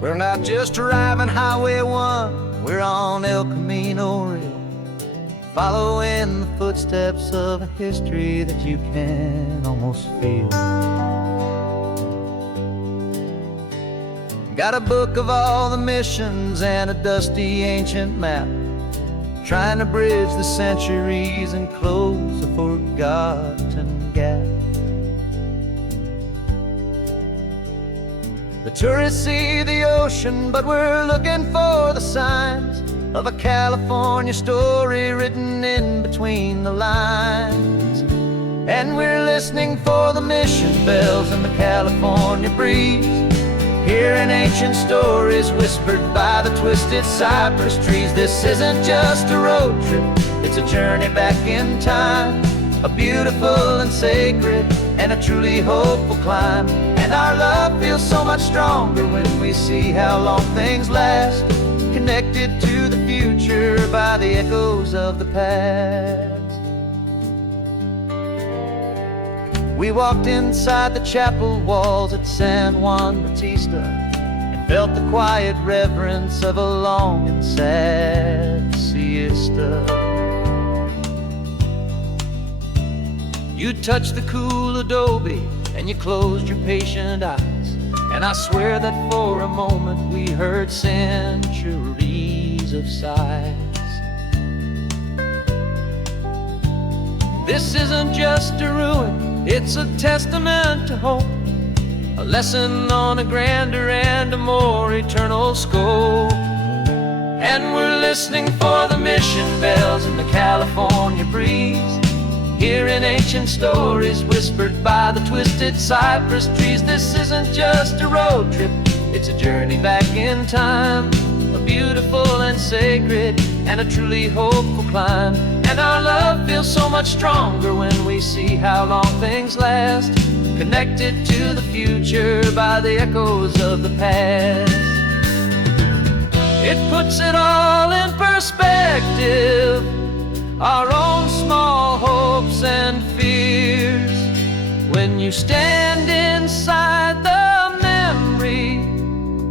We're not just driving Highway 1, we're on El Camino Real, following the footsteps of a history that you can almost feel. Got a book of all the missions and a dusty ancient map, trying to bridge the centuries and close a forgotten gap. The tourists see the ocean, but we're looking for the signs of a California story written in between the lines. And we're listening for the mission bells in the California breeze, hearing ancient stories whispered by the twisted cypress trees. This isn't just a road trip, it's a journey back in time, a beautiful and sacred and a truly hopeful climb. And our love feels so much stronger when we see how long things last, connected to the future by the echoes of the past. We walked inside the chapel walls at San Juan Bautista and felt the quiet reverence of a long and sad siesta. You touched the cool adobe and you closed your patient eyes, and I swear that for a moment we heard centuries of sighs. This isn't just a ruin, it's a testament to hope, a lesson on a grander and a more eternal scope. And we're listening for the mission bells in the California breeze, hearing ancient stories whispered by the twisted cypress trees. This isn't just a road trip, it's a journey back in time, a beautiful and sacred and a truly hopeful climb. And our love feels so much stronger when we see how long things last, connected to the future by the echoes of the past. It puts it all in perspective, our own small hopes and fears, when you stand inside the memory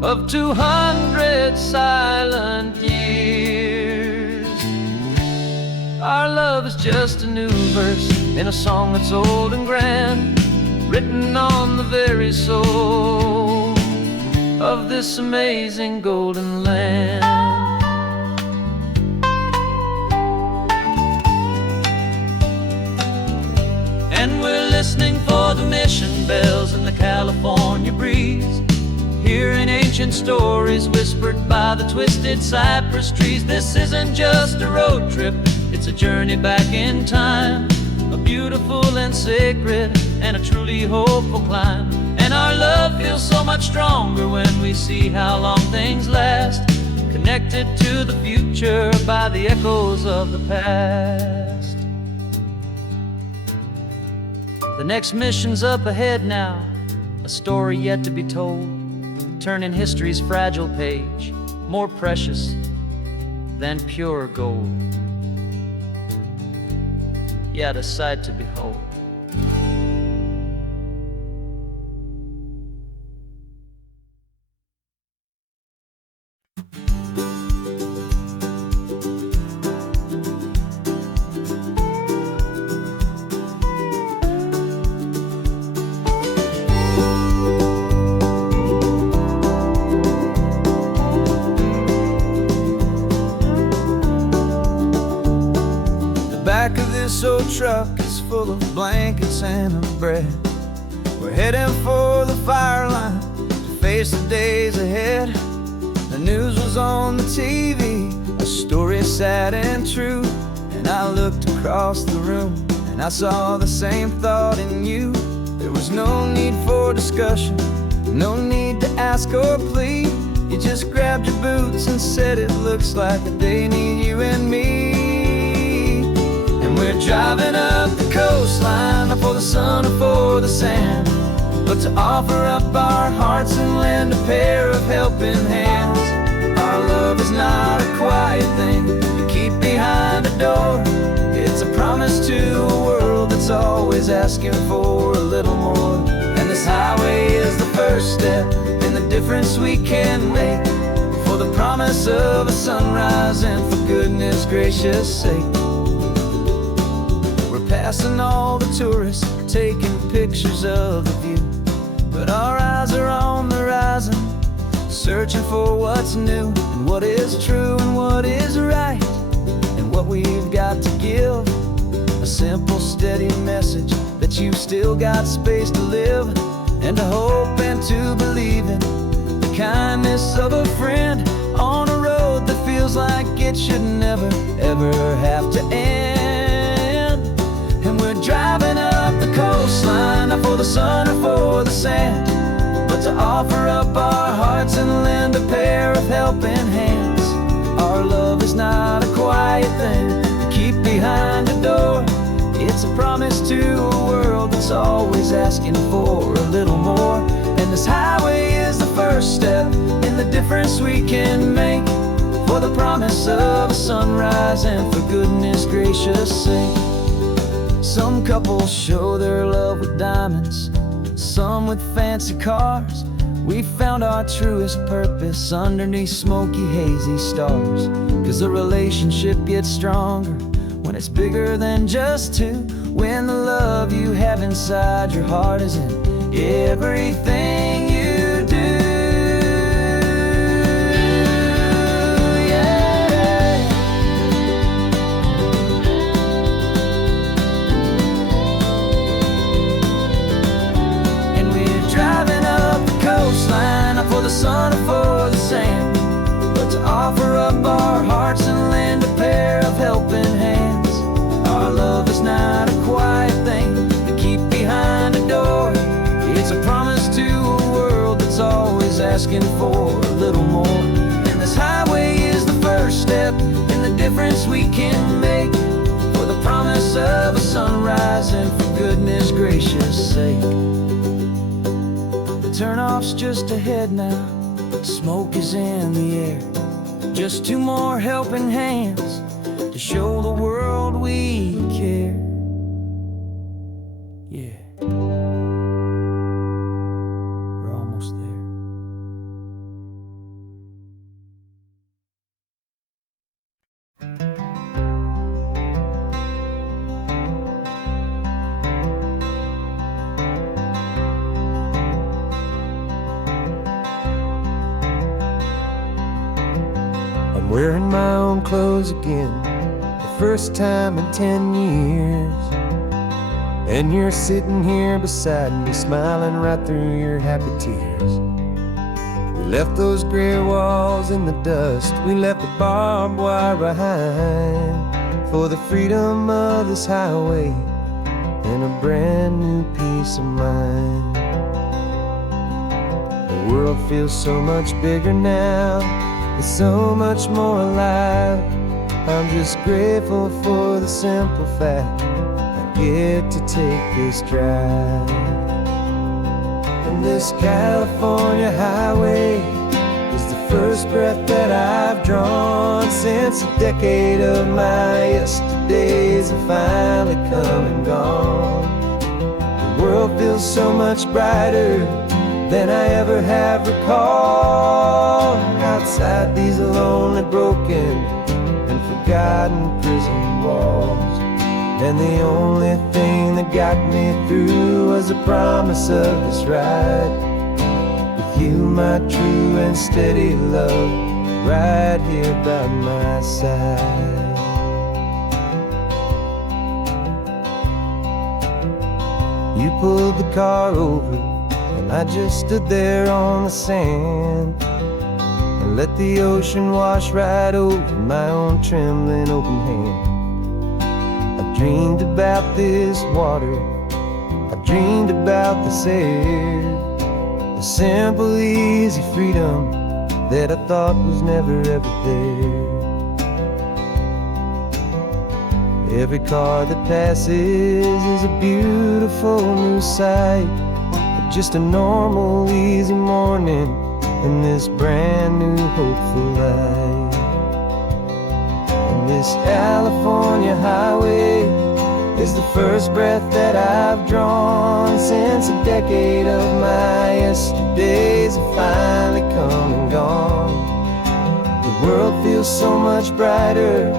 of 200 silent years. Our love is just a new verse in a song that's old and grand, written on the very soul of this amazing golden land. And we're listening for the mission bells in the California breeze, hearing ancient stories whispered by the twisted cypress trees. This isn't just a road trip, it's a journey back in time, a beautiful and sacred and a truly hopeful climb. And our love feels so much stronger when we see how long things last, connected to the future by the echoes of the past. The next mission's up ahead now, a story yet to be told, turning history's fragile page more precious than pure gold. Yet a sight to behold. This old truck is full of blankets and of bread. We're heading for the fire line to face the days ahead. The news was on the TV, a story sad and true, and I looked across the room and I saw the same thought in you. There was no need for discussion, no need to ask or plead. You just grabbed your boots and said it looks like a day need you and me. We're driving up the coastline, not for the sun or for the sand, but to offer up our hearts and lend a pair of helping hands. Our love is not a quiet thing you keep behind a door. It's a promise to a world that's always asking for a little more. And this highway is the first step in the difference we can make, for the promise of a sunrise and for goodness gracious sake. We're passing all the tourists, taking pictures of the view, but our eyes are on the horizon, searching for what's new, and what is true and what is right, and what we've got to give. A simple, steady message that you've still got space to live, and to hope and to believe in the kindness of a friend on a road that feels like it should never, ever have to end. And we're driving up the coastline, not for the sun or for the sand, but to offer up our hearts and lend a pair of helping hands. Our love is not a quiet thing to keep behind a door. It's a promise to a world that's always asking for a little more. And this highway is the first step in the difference we can make, for the promise of a sunrise and for goodness gracious sake. Some couples show their love with diamonds, some with fancy cars. We found our truest purpose underneath smoky, hazy stars. 'Cause a relationship gets stronger when it's bigger than just two, when the love you have inside your heart is in everything you do. Yeah. And we're driving up the coastline, not for the sun or for the sand, but to offer up our hearts and lend a pair of helping hands. Our love is not a quiet thing to keep behind a door. It's a promise to a world that's always asking for a little more. And this highway is the first step in the difference we can make, for the promise of a sunrise and for goodness gracious sake. The turnoff's just ahead now, smoke is in the air. Just two more helping hands to show the world we care. Yeah. We're almost there. I'm wearing my own clothes again, first time in 10 years. And you're sitting here beside me, smiling right through your happy tears. We left those gray walls in the dust, we left the barbed wire behind, for the freedom of this highway and a brand new peace of mind. The world feels so much bigger now, it's so much more alive. I'm just grateful for the simple fact I get to take this drive. And this California highway is the first breath that I've drawn since a decade of my yesterdays have finally come and gone. The world feels so much brighter than I ever have recalled. Outside these lonely, broken and forgotten prison walls, and the only thing that got me through was the promise of this ride with you, my true and steady love, right here by my side. You pulled the car over and I just stood there on the sand and let the ocean wash right over my own trembling open hand. I dreamed about this water, I dreamed about this air, the simple, easy freedom that I thought was never ever there. Every car that passes is a beautiful new sight, but just a normal, easy morning in this brand new, hopeful life. And this California highway is the first breath that I've drawn since a decade of my yesterdays have finally come and gone. The world feels so much brighter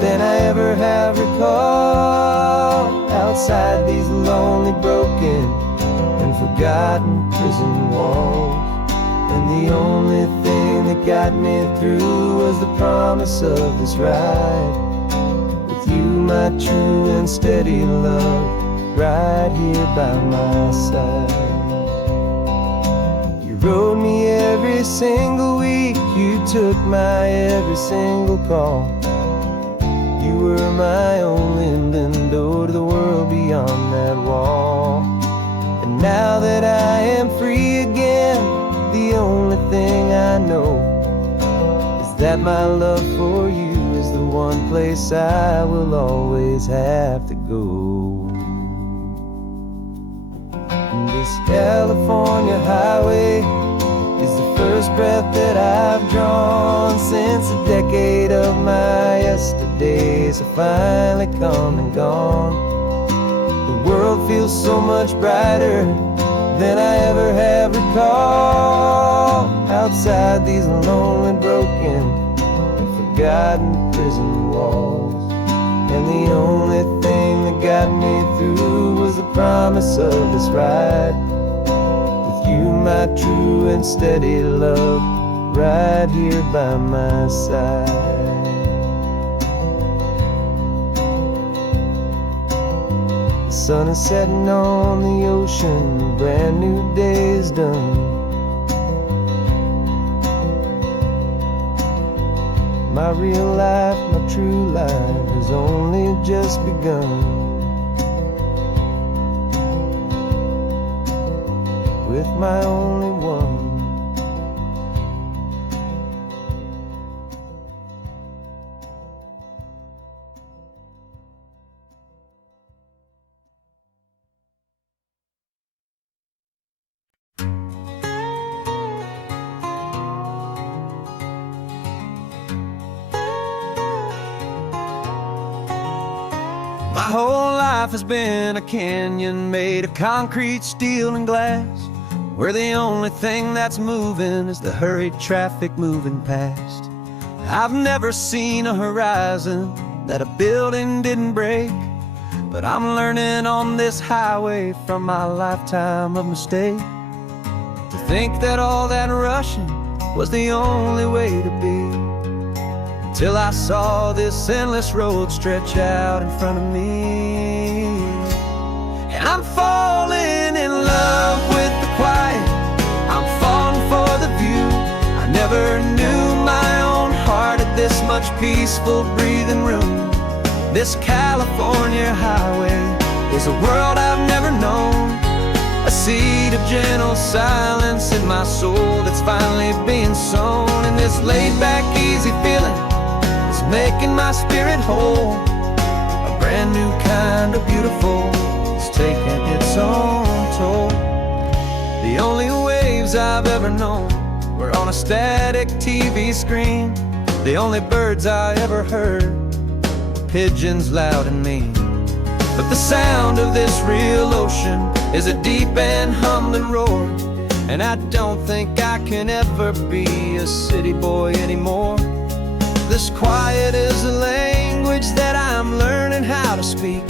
than I ever have recalled. Outside these lonely, broken, and forgotten prison walls, and the only thing that got me through was the promise of this ride with you, my true and steady love, right here by my side. You rode me every single week, you took my every single call. You were my only window to the world beyond that wall. And now that I am free again, the only thing I know is that my love for you is the one place I will always have to go. And this California highway is the first breath that I've drawn since a decade of my yesterdays have finally come and gone. The world feels so much brighter than I ever have recalled. Outside these lonely, broken, and forgotten prison walls, and the only thing that got me through was the promise of this ride with you, my true and steady love, right here by my side. The sun is setting on the ocean, a brand new day is done. My real life, my true life has only just begun. With my only one. My whole life has been a canyon made of concrete, steel, and glass, where the only thing that's moving is the hurried traffic moving past. I've never seen a horizon that a building didn't break, but I'm learning on this highway from my lifetime of mistake to think that all that rushing was the only way to be. Till I saw this endless road stretch out in front of me. And I'm falling in love with the quiet, I'm falling for the view. I never knew my own heart had this much peaceful breathing room. This California highway is a world I've never known, a seed of gentle silence in my soul that's finally being sown. And this laid-back, easy feeling making my spirit whole. A brand new kind of beautiful is taking its own toll. The only waves I've ever known were on a static TV screen. The only birds I ever heard were pigeons loud and mean. But the sound of this real ocean is a deep and humbling roar, and I don't think I can ever be a city boy anymore. This quiet is a language that I'm learning how to speak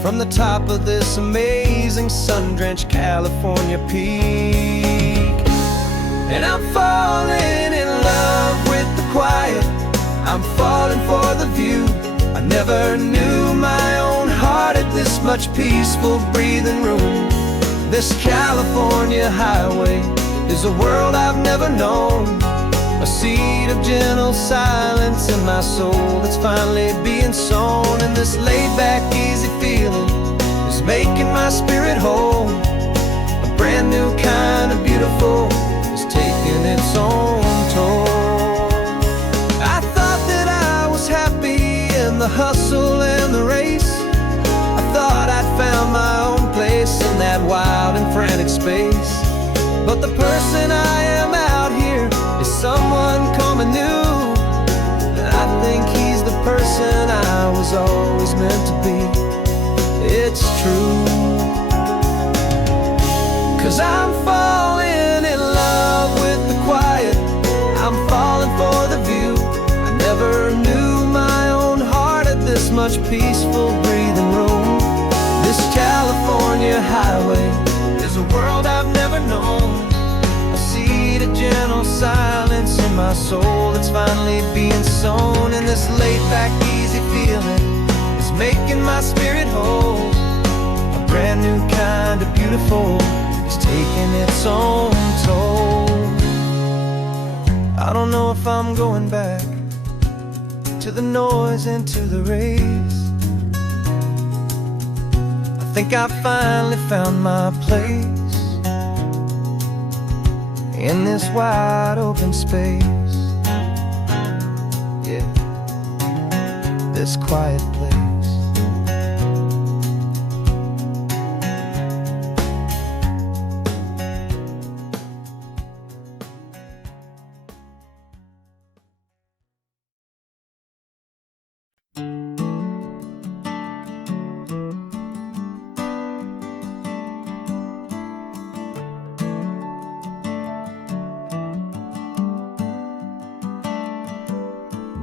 from the top of this amazing sun-drenched California peak. And I'm falling in love with the quiet, I'm falling for the view. I never knew my own heart had this much peaceful breathing room. This California highway is a world I've never known, a seed of gentle silence in my soul that's finally being sown. And this laid-back, easy feeling is making my spirit whole. A brand new kind of beautiful is taking its own toll. I thought that I was happy in the hustle and the race. I thought I'd found my own place in that wild and frantic space. But the person I am out here is someone coming new, and I think he's the person I was always meant to be. it's true. 'Cause I'm falling in love with the quiet, I'm falling for the view. I never knew my own heart had this much peaceful breathing room. This California highway is a world I've never known. I see the gentle silence in my soul that's finally being sown. And this laid-back, easy feeling is making my spirit whole. A brand new kind of beautiful is taking its own toll. I don't know if I'm going back to the noise and to the race. I think I finally found my place in this wide open space. Yeah, this quiet place.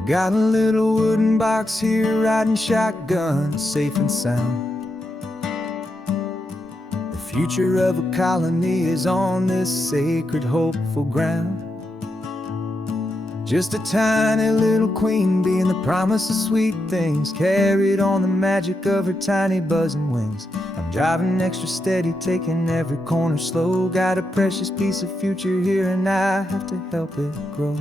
Got a little wooden box here, riding shotgun, safe and sound. The future of a colony is on this sacred, hopeful ground. Just a tiny little queen bee and the promise of sweet things, carried on the magic of her tiny buzzing wings. I'm driving extra steady, taking every corner slow. Got a precious piece of future here and I have to help it grow.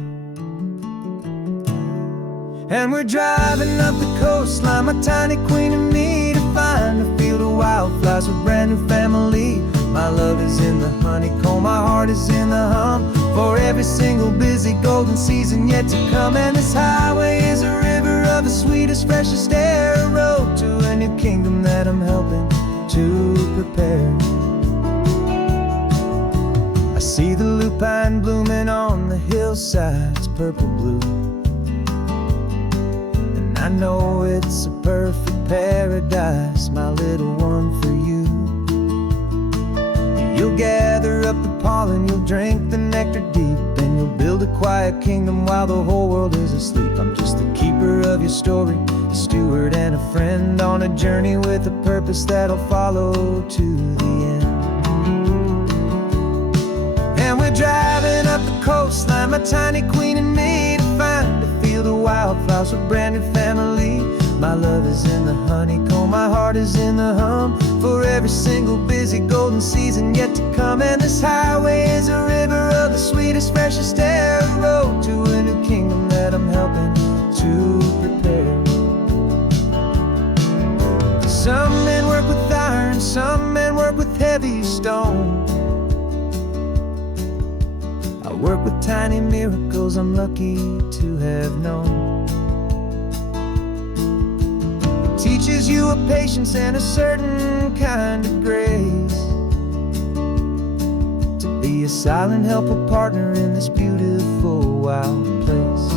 And we're driving up the coastline, my tiny queen and me, to find a field of wildflowers with a brand new family. My love is in the honeycomb, my heart is in the hum, for every single busy golden season yet to come. And this highway is a river of the sweetest, freshest air, a road to a new kingdom that I'm helping to prepare. I see the lupine blooming on the hillsides, purple blue. I know it's a perfect paradise, my little one, for you. You'll gather up the pollen, you'll drink the nectar deep, and you'll build a quiet kingdom while the whole world is asleep. I'm just the keeper of your story, a steward and a friend, on a journey with a purpose that'll follow to the end. And we're driving up the coastline, my tiny queen and me, to find a field of wildflowers, a brand new family. My love is in the honeycomb, my heart is in the hum, for every single busy golden season yet to come. And this highway is a river of the sweetest, freshest air, a road to a new kingdom that I'm helping to prepare. Some men work with iron, some men work with heavy stone. I work with tiny miracles I'm lucky to have known. It teaches you a patience and a certain kind of grace, to be a silent, helpful partner in this beautiful, wild place.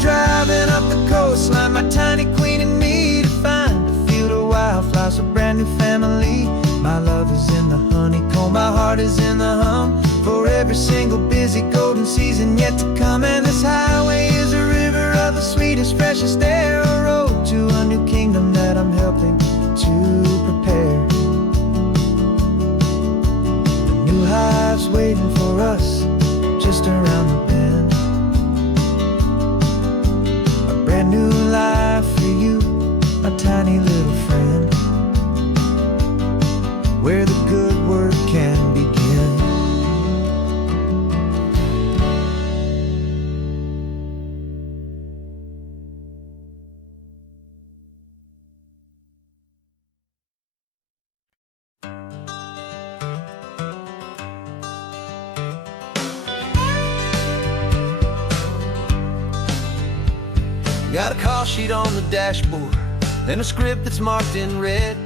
Driving up the coastline, my tiny queen and me, to find a field of wildflowers, a brand new family. My love is in the honeycomb, my heart is in the hum, for every single busy golden season yet to come. And this highway is a river of the sweetest, freshest air, a road to a new kingdom that I'm helping to prepare. A new hive's waiting for us just around the bend, brand new life for you, my tiny little friend, where the good work can begin. Got a call sheet on the dashboard and a script that's marked in red.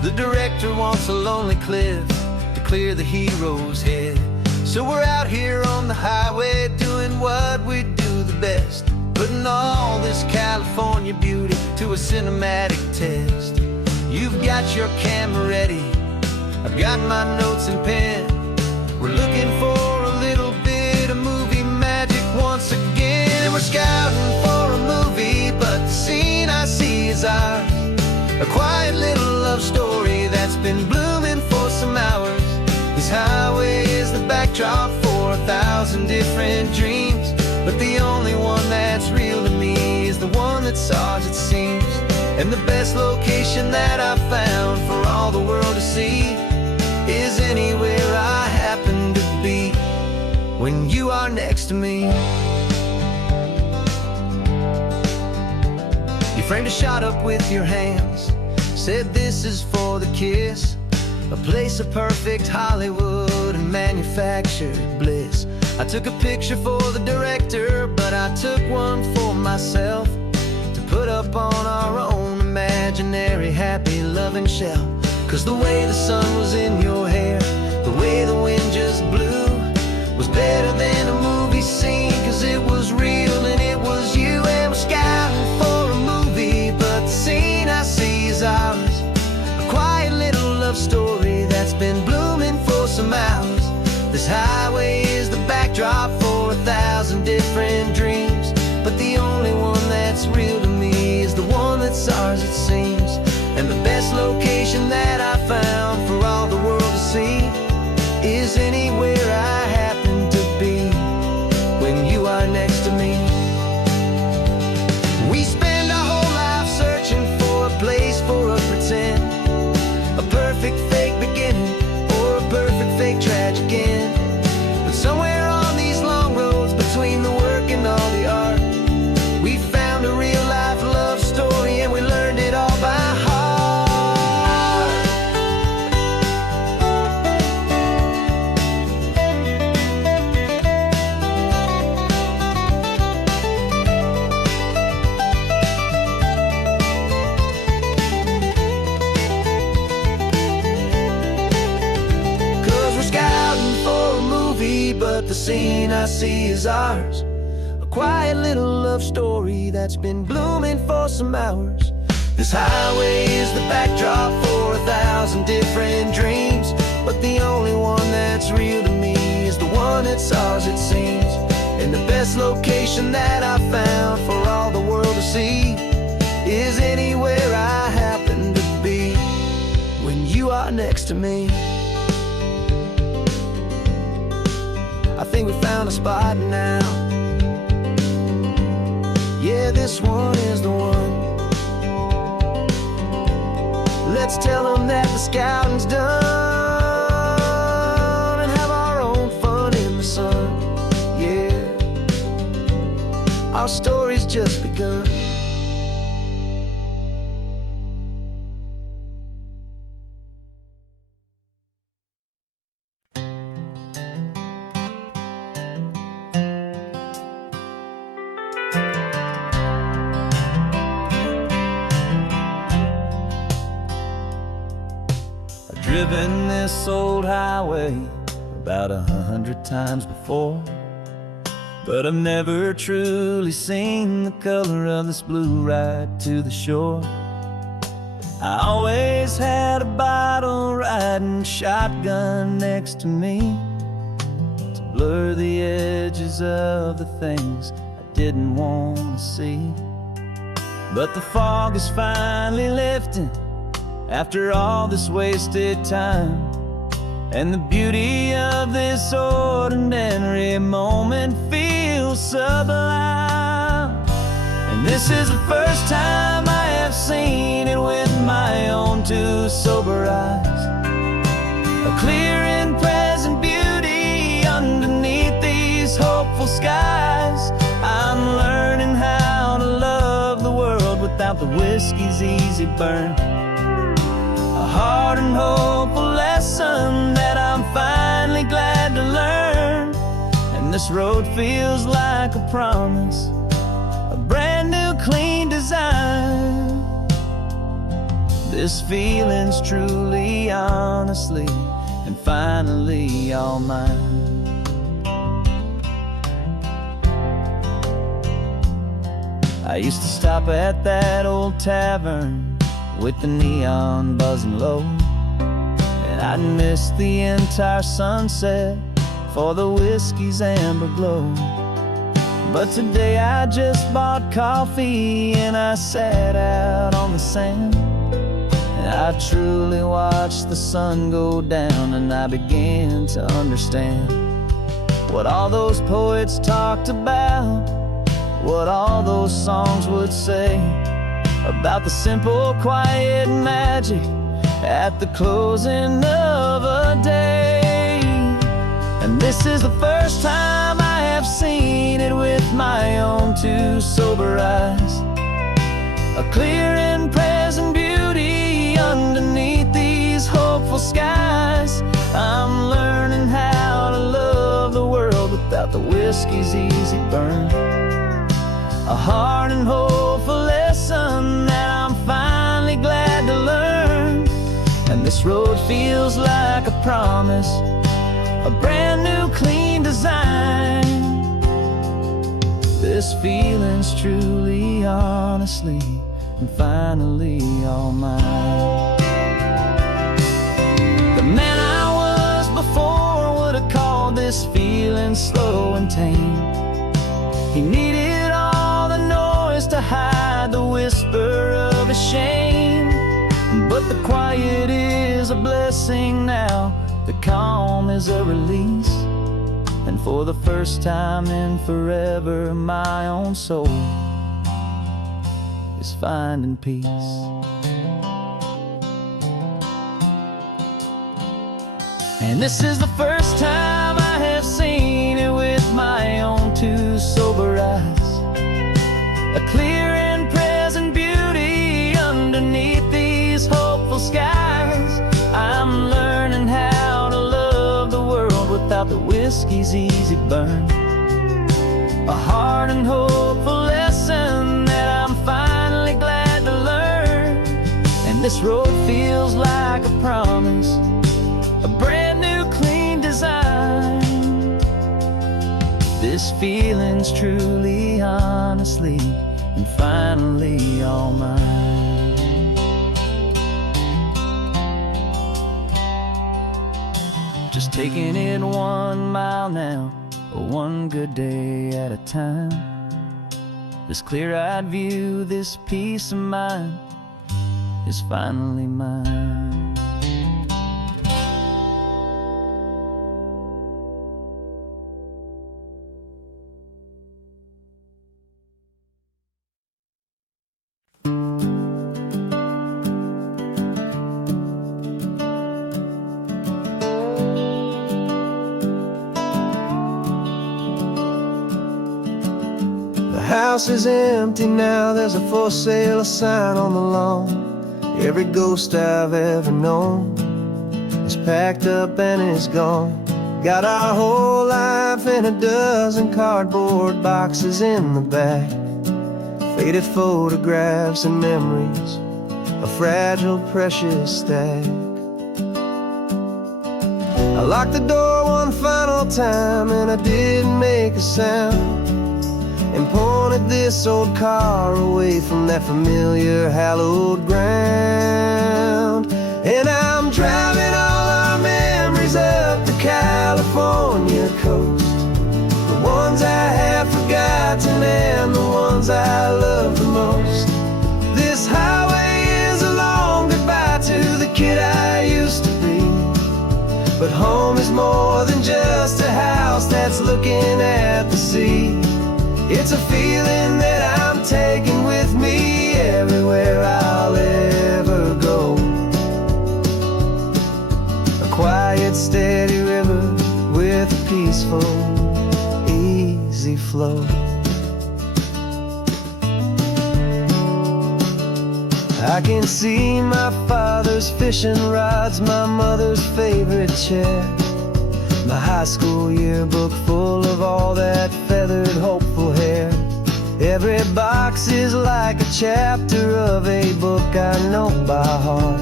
The director wants a lonely cliff to clear the hero's head. So we're out here on the highway doing what we do the best, putting all this California beauty to a cinematic test. You've got your camera ready, I've got my notes and pen. We're looking for a little bit of movie magic once again. We're scouting for a movie, but the scene I see is ours. A quiet little love story that's been blooming for some hours. This highway is the backdrop for 1,000 different dreams, but the only one that's real to me is the one that's ours, it seems. And the best location that I've found for all the world to see is anywhere I happen to be when you are next to me. You framed a shot up with your hands, said this is for the kiss, a place of perfect Hollywood and manufactured bliss. I took a picture for the director, but I took one for myself to put up on our own imaginary happy loving shelf. Cause the way the sun was in your hair, the way the wind just blew, was better than a movie scene, cause it was real and it was you. And we're scouting for a movie, but the scene I see is ours. A quiet little love story that's been blooming for some hours. This highway is the backdrop for 1,000 different dreams, but the only one that's real to me is the one that's ours, it seems. And the best location that I found for all the world to see is anywhere I happen to be when you are next to me. We spend our whole life searching for a place for a pretend, a perfect fake beginning or a perfect fake tragic end. But somewhere on these long roads between the work and all the art, we found a real life love story and we learned it all by heart. But the scene I see is ours. A quiet little love story that's been blooming for some hours. This highway is the backdrop for 1,000 different dreams, but the only one that's real to me is the one that's ours, it seems. And the best location that I found for all the world to see is anywhere I happen to be when you are next to me. I think we found a spot now. Yeah, this one is the one. Let's tell them that the scouting's done and have our own fun in the sun. Yeah, our story's just begun. Driven this old highway about 100 times before, but I've never truly seen the color of this blue right to the shore. I always had a bottle riding shotgun next to me to blur the edges of the things I didn't want to see. But the fog is finally lifting after all this wasted time, and the beauty of this ordinary moment feels sublime. And this is the first time I have seen it with my own two sober eyes, a clear and present beauty underneath these hopeful skies. I'm learning how to love the world without the whiskey's easy burn, a hard and hopeful lesson that I'm finally glad to learn. And this road feels like a promise, a brand new clean design. This feeling's truly, honestly, and finally all mine. I used to stop at that old tavern with the neon buzzing low, and I'd miss the entire sunset for the whiskey's amber glow. But today I just bought coffee and I sat out on the sand, and I truly watched the sun go down, and I began to understand what all those poets talked about, what all those songs would say about the simple, quiet magic at the closing of a day. And this is the first time I have seen it with my own two sober eyes, a clear and present beauty underneath these hopeful skies. I'm learning how to love the world without the whiskey's easy burn, a hard and hopeful lesson that I'm finally glad to learn. And this road feels like a promise, a brand new clean design. This feeling's truly, honestly, and finally all mine. The man I was before would have called this feeling slow and tame. He needed all the noise to hide the whisper of his shame. But the quiet is a blessing now, the calm is a release, and for the first time in forever my own soul is finding peace. And this is the first time I have seen it with my own two sober eyes, a clear and present beauty underneath these hopeful skies. I'm learning how to love the world without the whiskey's easy burn, a hard and hopeful lesson that I'm finally glad to learn. And this road feels like a promise, a brand new clean design. This feeling's truly, honestly, and finally all mine. Just taking it 1 mile now, one good day at a time. This clear-eyed view, this peace of mind is finally mine. The house is empty now, there's a for sale sign on the lawn. Every ghost I've ever known is packed up and is gone. Got our whole life in a dozen cardboard boxes in the back, faded photographs and memories, a fragile, precious stack. I locked the door one final time and I didn't make a sound, and pointed this old car away from that familiar hallowed ground. And I'm driving all our memories up the California coast, the ones I have forgotten and the ones I love the most. This highway is a long goodbye to the kid I used to be, but home is more than just a house that's looking at the sea. It's a feeling that I'm taking with me everywhere I'll ever go. A quiet, steady river with a peaceful, easy flow. I can see my father's fishing rods, my mother's favorite chair, my high school yearbook full of all that feathered, hopeful hair. Every box is like a chapter of a book I know by heart,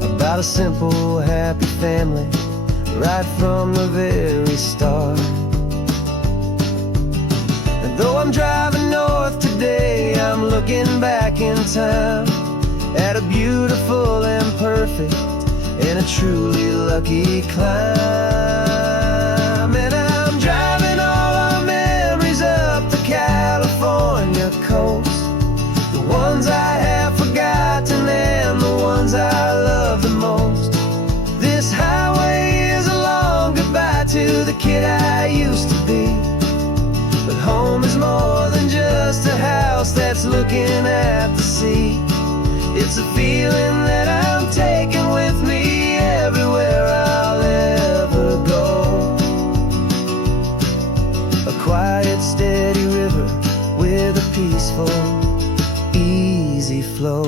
about a simple, happy family, right from the very start. And though I'm driving north today, I'm looking back in time at a beautiful and perfect and a truly lucky climb. And I'm driving all our memories up the California coast, the ones I have forgotten and the ones I love the most. This highway is a long goodbye to the kid I used to be, but home is more than just a house that's looking at the sea. It's a feeling that I'm taking with me everywhere I'll ever go. A quiet, steady river with a peaceful, easy flow.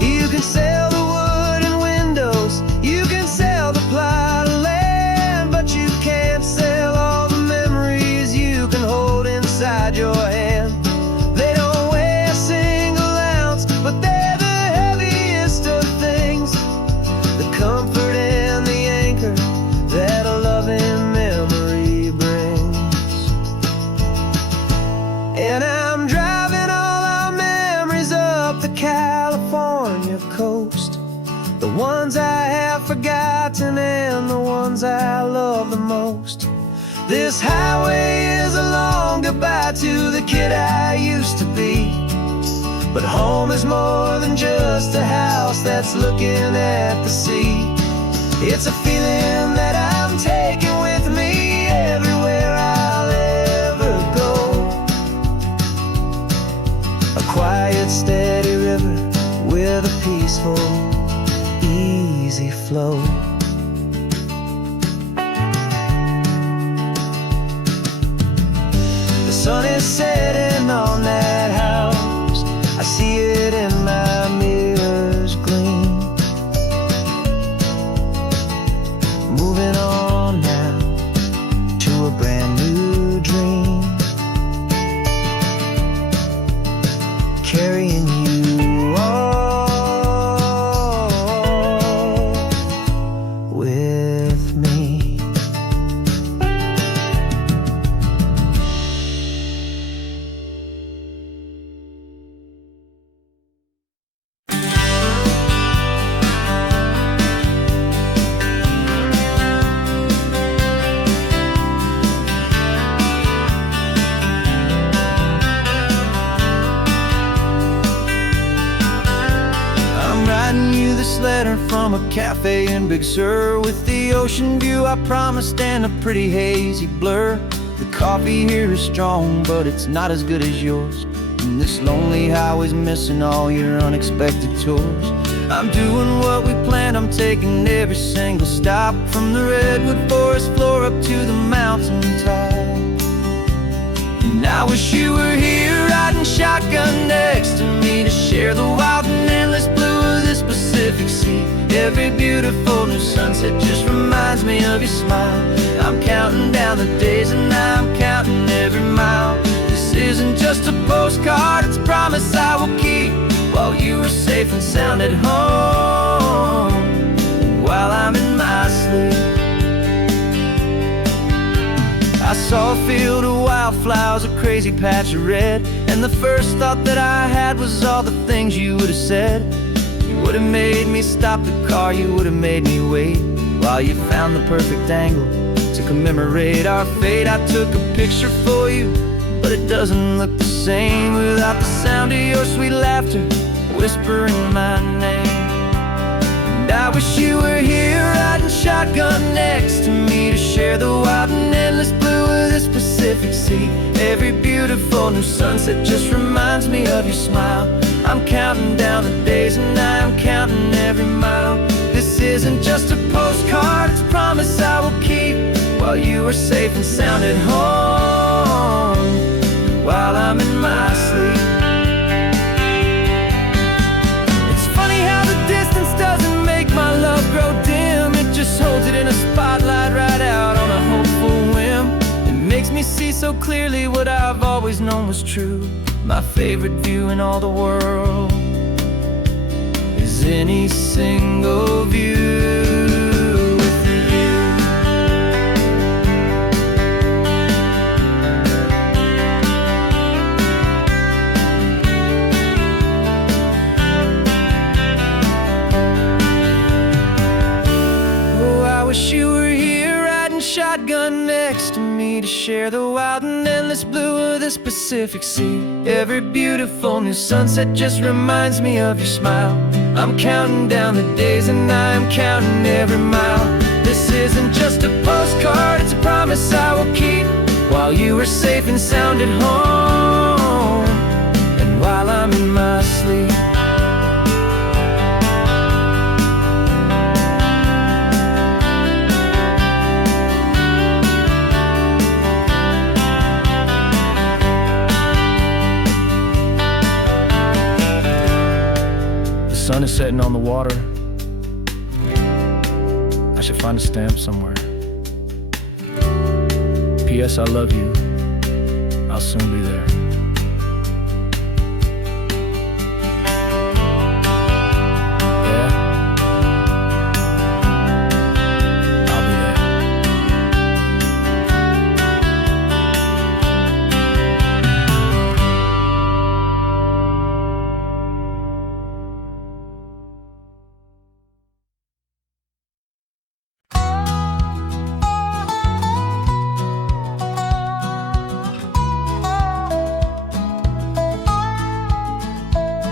You can sail the wood and windows, you can sail the plot of land, but you can't sail all the memories you can hold inside your hand. They don't weigh a single ounce, but they're the heaviest of things, the comfort and the anchor that a loving memory brings. And I'm driving all our memories up the California coast, the ones I have forgotten and the ones I love the most. This highway is a long goodbye to the kid I used to be, but home is more than just a house that's looking at the sea. It's a feeling that I'm taking with me everywhere I'll ever go. A quiet, steady river with a peaceful, easy flow. The sun is setting on that house, I see it in my mirror's gleam. Moving on now to a brand new dream, carrying you all with me. Letter from a cafe in Big Sur, with the ocean view I promised and a pretty hazy blur. The coffee here is strong, but it's not as good as yours, and this lonely highway's missing all your unexpected tours. I'm doing what we planned, I'm taking every single stop, from the redwood forest floor up to the mountain top. And I wish you were here riding shotgun next to me, to share the wild and endless blue of this Pacific Sea. Every beautiful new sunset just reminds me of your smile. I'm counting down the days and I'm counting every mile. This isn't just a postcard, it's a promise I will keep, while you are safe and sound at home, while I'm in my sleep. I saw a field of wildflowers, a crazy patch of red, and the first thought that I had was all the things you would have said. You would have made me stop the car, you would have made me wait, while you found the perfect angle to commemorate our fate. I took a picture for you, but it doesn't look the same without the sound of your sweet laughter whispering my name. And I wish you were here riding shotgun next to me, to share the wild and endless blue of this Pacific Sea. Every beautiful new sunset just reminds me of your smile. I'm counting down the days and I'm counting every mile. This isn't just a postcard, it's a promise I will keep, while you are safe and sound at home, while I'm in my sleep. It's funny how the distance doesn't make my love grow dim, it just holds it in a spotlight right out on a hopeful whim. It makes me see so clearly what I've always always known was true. My favorite view in all the world is any single view with you. Oh, I wish you were here riding shotgun next to me to share the wild and endless blue of this Pacific Sea. Every beautiful new sunset just reminds me of your smile. I'm counting down the days and I'm counting every mile. This isn't just a postcard, it's a promise I will keep, while you are safe and sound at home, and while I'm in my sleep. The sun is setting on the water. I should find a stamp somewhere. P.S. I love you. I'll soon be there. Yeah? I'll be there.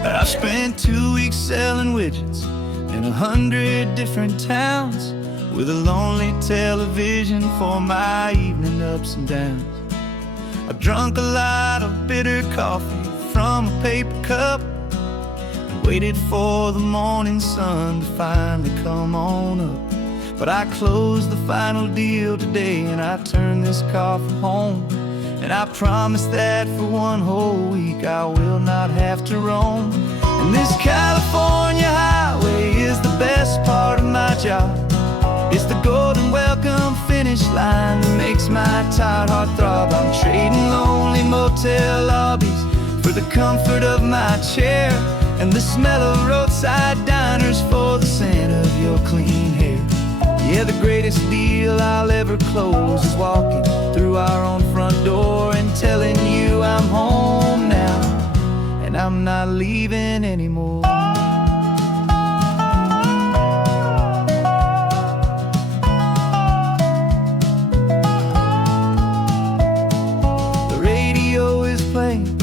I spent 2 weeks selling widgets in 100 different towns, with a lonely television for my evening ups and downs. I drunk a lot of bitter coffee from a paper cup and waited for the morning sun to finally come on up. But I closed the final deal today and I turned this car from home. And I promise that for one whole week I will not have to roam. And this California highway is the best part of my job. It's the golden welcome finish line that makes my tired heart throb. I'm trading lonely motel lobbies for the comfort of my chair, and the smell of roadside diners for the scent of your clean hair. Yeah, the greatest deal I'll ever close is walking through our own front door and telling you I'm home now, and I'm not leaving anymore. The radio is playing,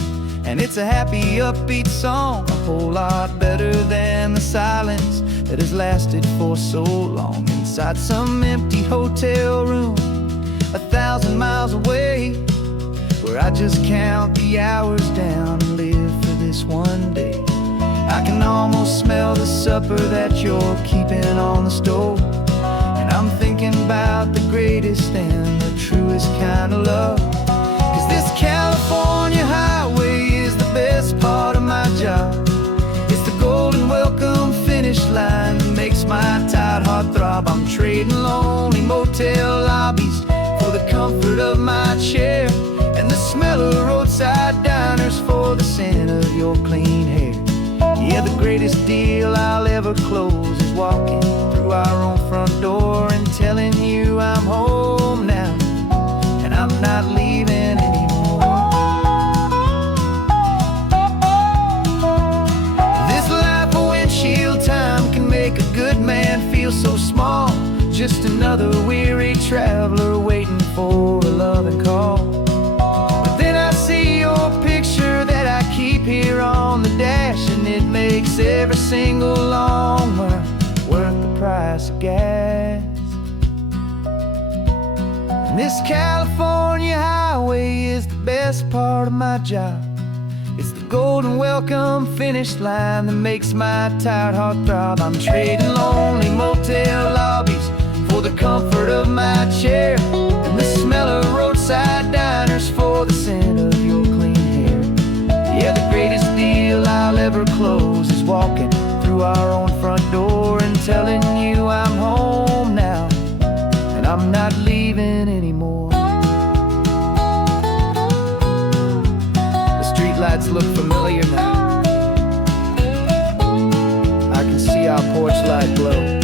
and it's a happy, upbeat song, a whole lot better than the silence that has lasted for so long. Inside some empty hotel room 1,000 miles away, where I just count the hours down and live for this one day. I can almost smell the supper that you're keeping on the stove, and I'm thinking about the greatest and the truest kind of love. 'Cause this California highway is the best part of my job. It's the golden welcome finish line that makes my tired heart throb. I'm trading lonely motel lobbies for the comfort of my chair, and the smell of roadside diners for the scent of your clean hair. Yeah, the greatest deal I'll ever close is walking through our own front door and telling you I'm home now, and I'm not leaving anymore. This life of windshield time can make a good man feel so small, just another weary traveler waiting for a loving call. But then I see your picture that I keep here on the dash, and it makes every single long mile worth the price of gas. And this California highway is the best part of my job. It's the golden welcome finish line that makes my tired heart throb. I'm trading lonely motel lobbies for the comfort of my chair, and the smell of roadside diners for the scent of your clean hair. Yeah, the greatest deal I'll ever close is walking through our own front door and telling you I'm home now, and I'm not leaving anymore. our porch light glow.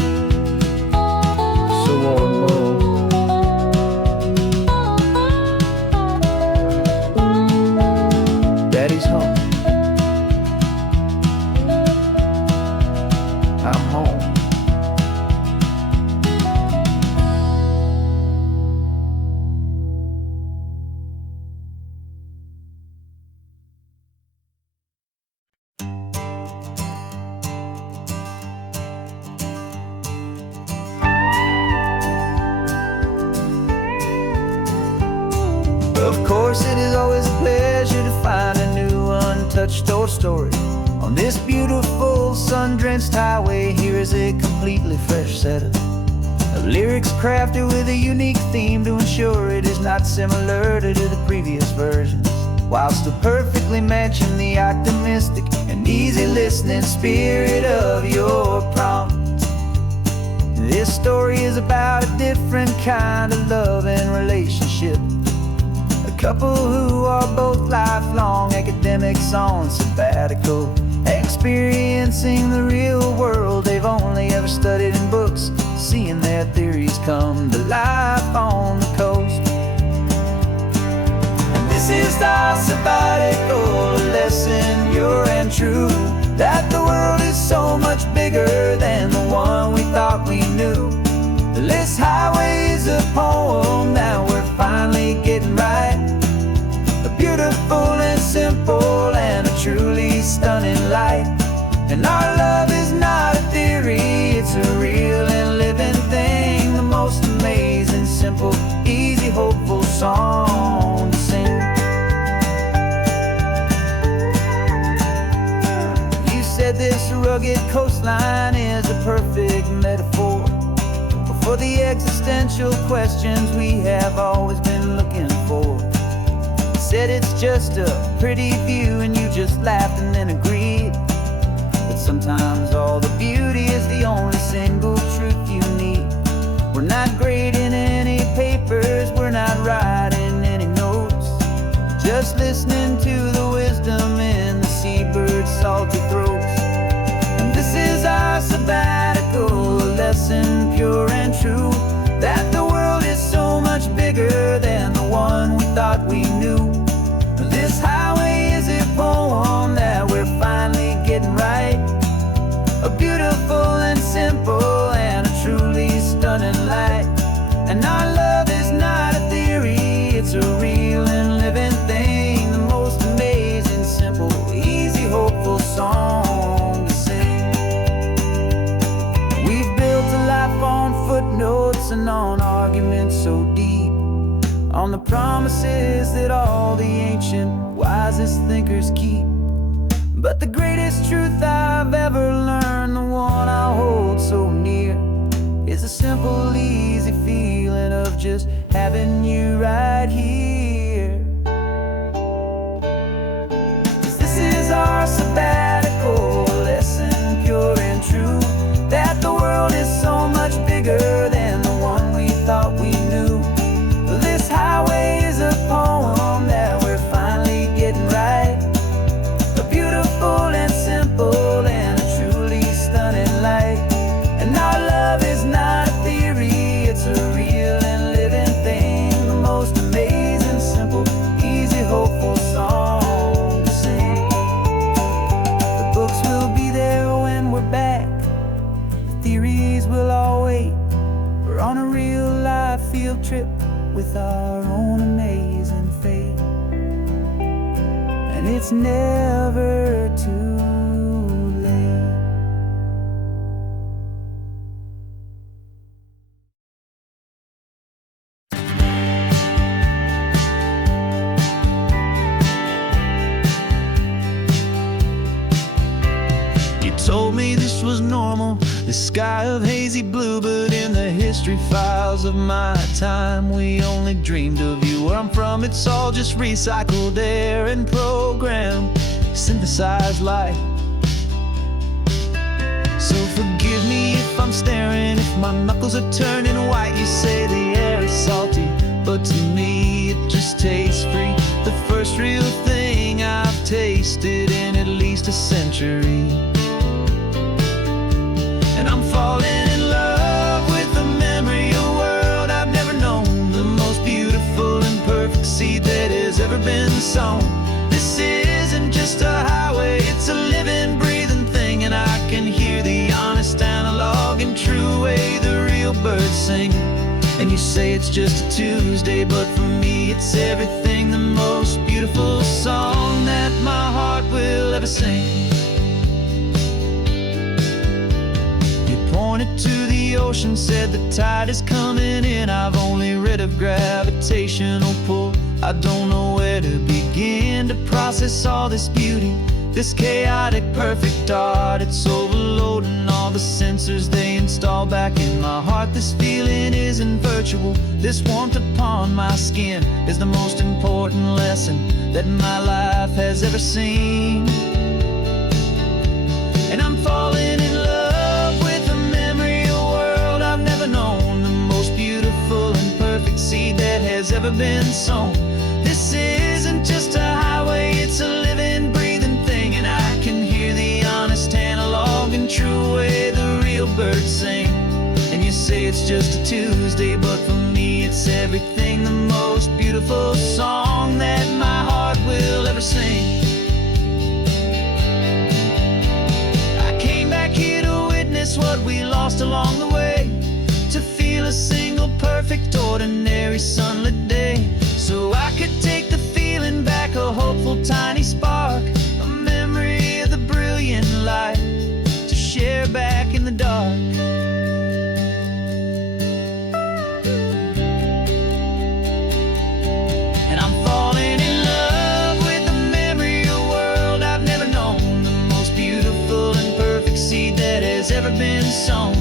So warm, Daddy's home. I'm home. Of course, it is always a pleasure to find a new untouched old story. On this beautiful sun-drenched highway, here is a completely fresh set of lyrics crafted with a unique theme to ensure it is not similar to the previous versions, while still perfectly matching the optimistic and easy listening spirit of your prompt. This story is about a different kind of love and relationship. A couple who are both lifelong academics on sabbatical, experiencing the real world they've only ever studied in books, seeing their theories come to life on the coast. And this is our sabbatical lesson, pure and true, that the world is so much bigger than the one we thought we knew. This highway is a poem that we're finally getting right. A beautiful and simple and a truly stunning light. And our love is not a theory, it's a real and living thing. The most amazing, simple, easy, hopeful song to sing. You said this rugged coastline is a perfect metaphor for the existential questions we have always been looking for. You said it's just a pretty view and you just laughed and then agreed. But sometimes all the beauty is the only single truth you need. We're not grading any papers, we're not writing any notes, just listening to the wisdom in the seabird's salty throats. And this is our sabbatical lesson, pure and true, that the world is so much bigger than the one we thought we knew. This highway is a poem that we're finally getting right. A beautiful and simple and a truly stunning light. And our love is not a theory, it's a real and living thing. The most amazing, simple, easy, hopeful song to sing. We've built a life on footnotes and on arguments so deep, on the promises that all the ancient, wisest thinkers keep. But the greatest truth I've ever learned, the one I hold so near, is a simple, easy feeling of just having you right here. 'Cause this is our sabbatical lesson, pure and true, that the world is so much bigger than the one we thought we knew. This highway is a poem that we're finally getting right. A beautiful and simple and a truly stunning light. And our love is not a theory, it's a real and living thing. The most amazing, simple, easy, hopeful song to sing. The books will be there when we're back, the theories will all wait. We're on a real life field trip with our own amazing fate. And it's never too late. You told me this was normal, the sky of hazy blue, but in the history files of my time, we only dreamed of you. Where I'm from, it's all just recycled air and programmed, synthesized light. So forgive me if I'm staring, if my knuckles are turning white. You say the air is salty, but to me it just tastes free. The first real thing I've tasted in at least a century. song. This isn't just a highway, it's a living, breathing thing. And I can hear the honest analog and true way the real birds sing. And you say it's just a Tuesday, but for me it's everything, the most beautiful song that my heart will ever sing. You pointed to the ocean, said the tide is coming in. I've only read of gravitational pull. I don't know where to begin to process all this beauty, this chaotic, perfect art. It's overloading all the sensors they install back in my heart. This feeling isn't virtual. This warmth upon my skin is the most important lesson that my life has ever seen. And I'm falling in love with a memory, a world I've never known, the most beautiful and perfect seed that has ever been sown. This isn't just a highway, it's a living, breathing thing. And I can hear the honest analog and true way the real birds sing. And you say it's just a Tuesday, but for me it's everything, the most beautiful song that my heart will ever sing. I came back here to witness what we lost along the way, to feel a single perfect ordinary sunlit day, so I could take the feeling back, a hopeful tiny spark, a memory of the brilliant light to share back in the dark. And I'm falling in love with a memory, a world I've never known, the most beautiful and perfect seed that has ever been sown.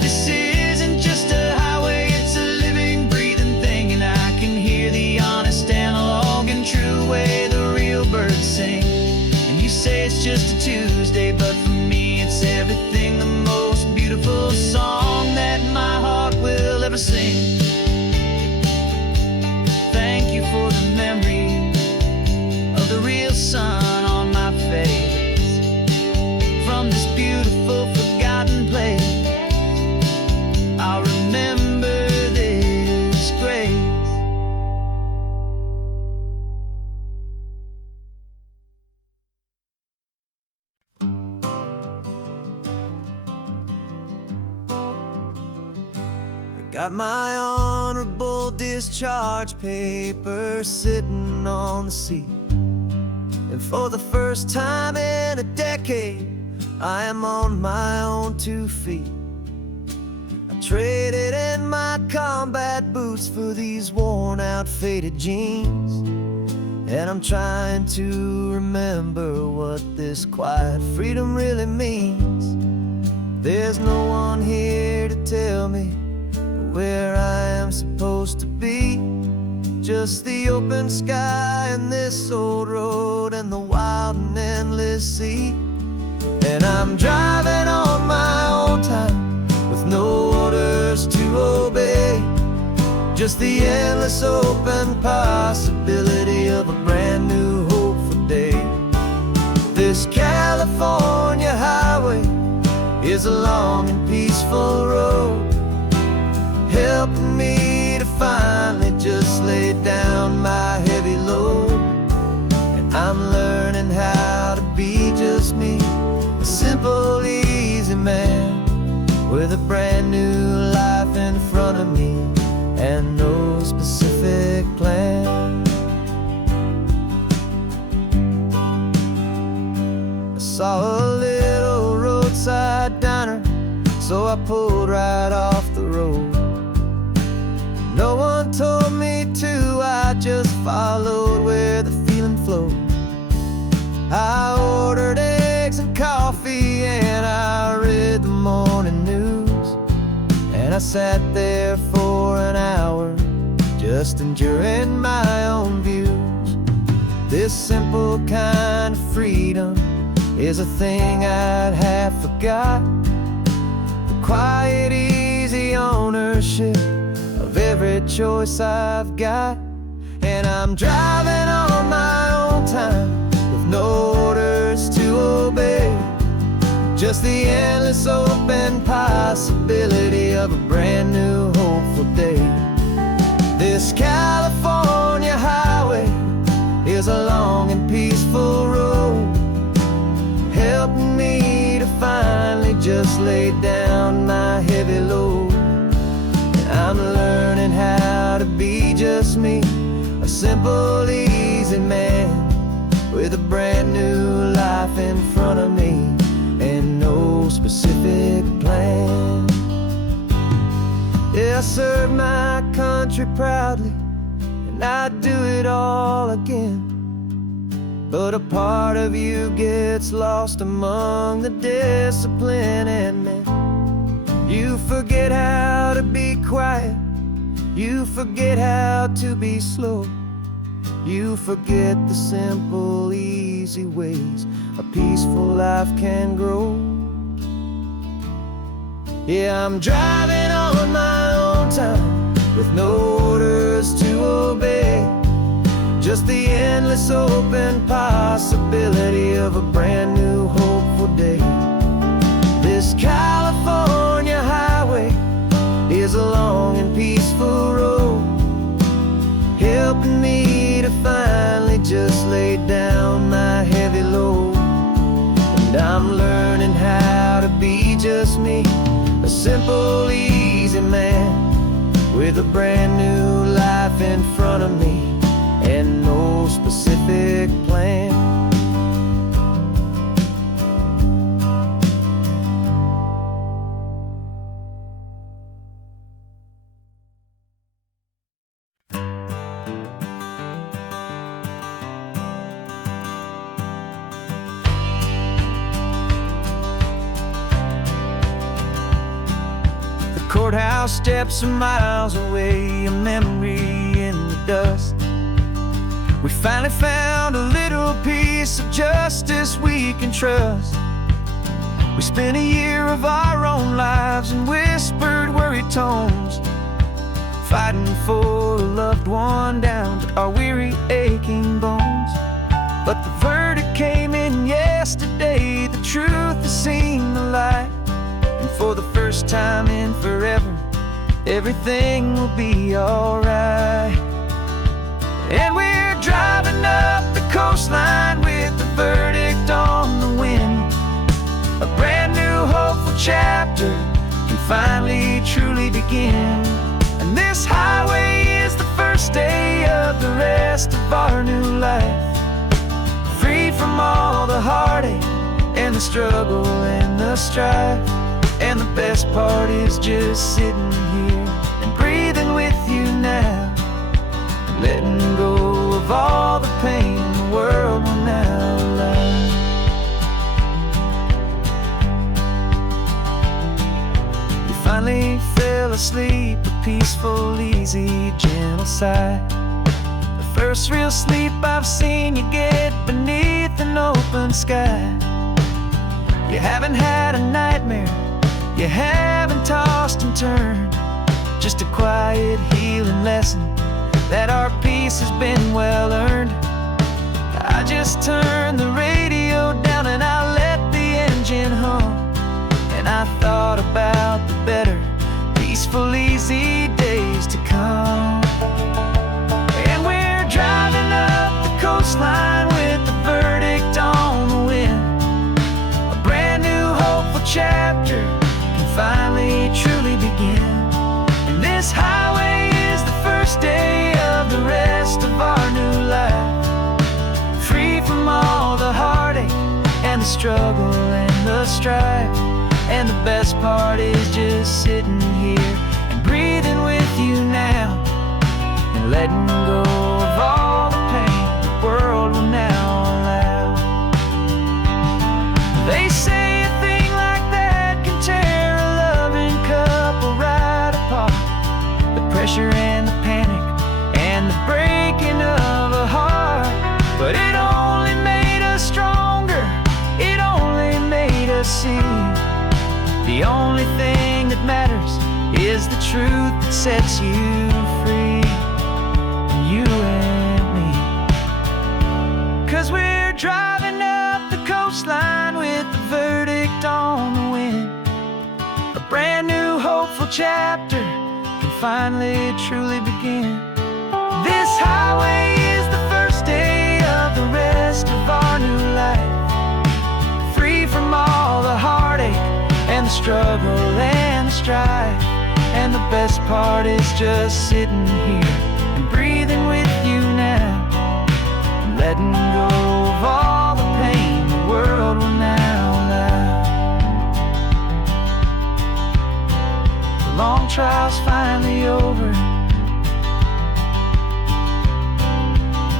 This isn't just a highway, it's a living, breathing thing. And I can hear the honest analog and true way the real birds sing. And you say it's just a Tuesday, but for me it's everything, the most beautiful song that my heart will ever sing. Thank you for the memory of the real sun on my face, from this beautiful forgotten place. I'll remember this grace. Got my honorable discharge paper sitting on the seat, and for the first time in a decade I am on my own 2 feet. I traded in my combat boots for these worn out faded jeans, and I'm trying to remember what this quiet freedom really means. There's no one here to tell me where I am supposed to be, just the open sky and this old road and the wild and endless sea. And I'm driving on my own time with no orders to obey, just the endless open possibility of a brand new hopeful day. This California highway is a long and peaceful road, helping me to finally just lay down my heavy load. And I'm learning how to be just me, a simple, easy man with a brand new life in front of me and no specific plan. I saw a little roadside diner, so I pulled right off the road. No one told me to, I just followed where the feeling flowed. I ordered eggs and coffee and I read the morning news, and I sat there for an hour just enjoying my own views. This simple kind of freedom is a thing I'd have forgot, the quiet, easy ownership of every choice I've got. And I'm driving on my own time with no orders to obey, just the endless open possibility of a brand new hopeful day. This California highway is a laid down my heavy load. And I'm learning how to be just me, a simple, easy man with a brand new life in front of me and no specific plan. Yeah, I serve my country proudly, and I'd do it all again. But a part of you gets lost among the discipline and men. You forget how to be quiet, you forget how to be slow, you forget the simple, easy ways a peaceful life can grow. Yeah, I'm driving on my own time with no orders to obey, just the endless open possibility of a brand new hopeful day. This California highway is a long and peaceful road, helping me to finally just lay down my heavy load. And I'm learning how to be just me, a simple, easy man with a brand new life in front of me and no specific plan. Courthouse steps are miles away, a memory in the dust. We finally found a little piece of justice we can trust. We spent a year of our own lives in whispered, worried tones, fighting for a loved one down to our weary, aching bones. But the verdict came in yesterday, the truth has seen the light. And for the first time in forever, everything will be alright. And we're driving up the coastline with the verdict on the wind. A brand new hopeful chapter can finally truly begin. And this highway is the first day of the rest of our new life, free from all the heartache and the struggle and the strife. And the best part is just sitting here and breathing with you now, letting go of all the pain the world will now allow. You finally fell asleep, a peaceful, easy, gentle sigh. The first real sleep I've seen you get beneath an open sky. You haven't had a nightmare, you haven't tossed and turned, just a quiet healing lesson that our peace has been well earned. I just turned the radio down and I let the engine hum, and I thought about the better, peaceful, easy days to come. And we're driving up the coastline with the verdict on the wind. A brand new hopeful chapter finally truly begin. And this highway is the first day of the rest of our new life, free from all the heartache and the struggle and the strife. And the best part is just sitting here and breathing with you now, and letting go of all the pain the world will now allow. They say pressure and the panic and the breaking of a heart, but it only made us stronger, it only made us see the only thing that matters is the truth that sets you free, you and me. 'Cause we're driving up the coastline with the verdict on the wind. A brand new hopeful chapter can finally truly begin. This highway is the first day of the rest of our new life, free from all the heartache and the struggle and the strife. And the best part is just sitting here and breathing with you now, and letting go of all the pain the world will now allow. The long trial's finally over,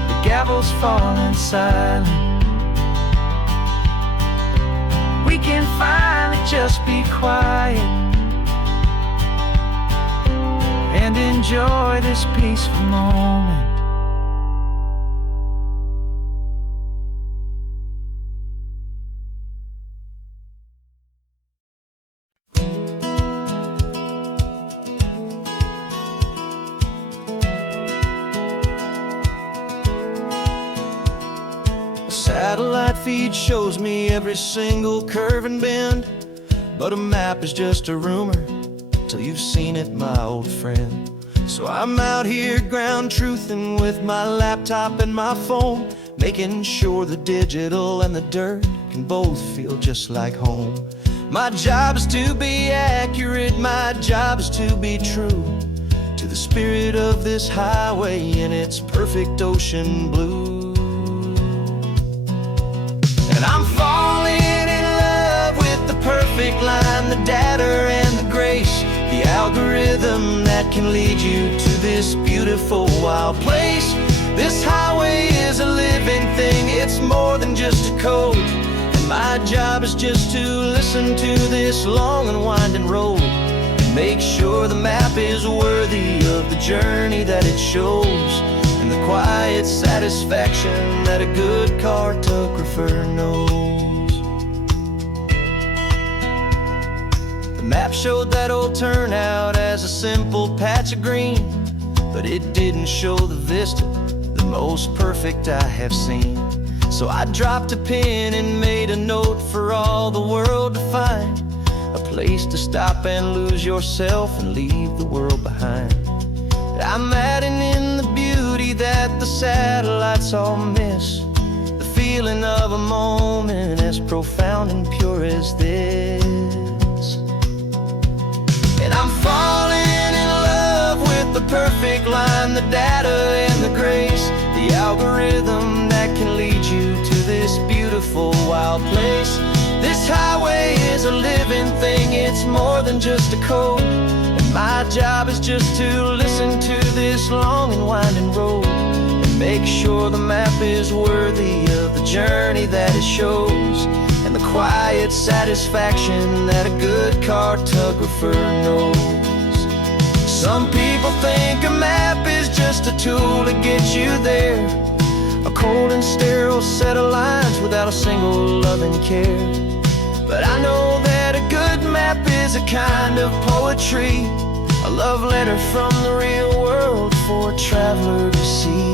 the gavel's falling silent. We can finally just be quiet and enjoy this peaceful moment. A satellite feed shows me every single curve and bend, but a map is just a rumor till you've seen it, my old friend. So I'm out here ground truthing with my laptop and my phone, making sure the digital and the dirt can both feel just like home. My job is to be accurate, my job is to be true to the spirit of this highway in its perfect ocean blue. And I'm falling in love with the perfect line, the data and the grace, the algorithm that can lead you to this beautiful wild place. This highway is a living thing, it's more than just a code. And my job is just to listen to this long and winding road, and make sure the map is worthy of the journey that it shows, and the quiet satisfaction that a good cartographer knows. The map showed that old turnout as a simple patch of green, but it didn't show the vista, the most perfect I have seen. So I dropped a pin and made a note for all the world to find, a place to stop and lose yourself and leave the world behind. I'm adding in the beauty that the satellites all miss, the feeling of a moment as profound and pure as this. And I'm falling in love with the perfect line, the data and the grace, the algorithm that can lead you to this beautiful wild place. This highway is a living thing, it's more than just a code. And my job is just to listen to this long and winding road, and make sure the map is worthy of the journey that it shows, and the quiet satisfaction that a good cartographer knows. Some people think a map is just a tool to get you there, a cold and sterile set of lines without a single loving care. But I know that a good map is a kind of poetry, a love letter from the real world for a traveler to see.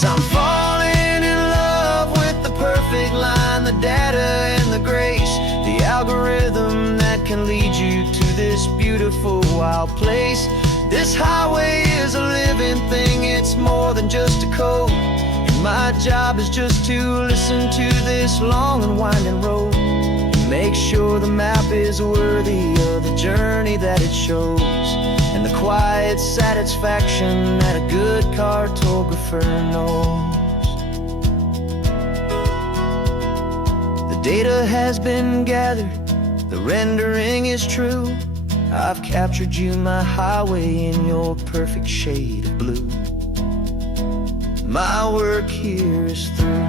I'm falling in love with the perfect line, the data and the grace, the algorithm that can lead you to this beautiful wild place. This highway is a living thing, it's more than just a code. And my job is just to listen to this long and winding road, and make sure the map is worthy of the journey that it shows, and the quiet satisfaction that a good cartographer knows. The data has been gathered, the rendering is true. I've captured you, my highway, in your perfect shade of blue. My work here is through.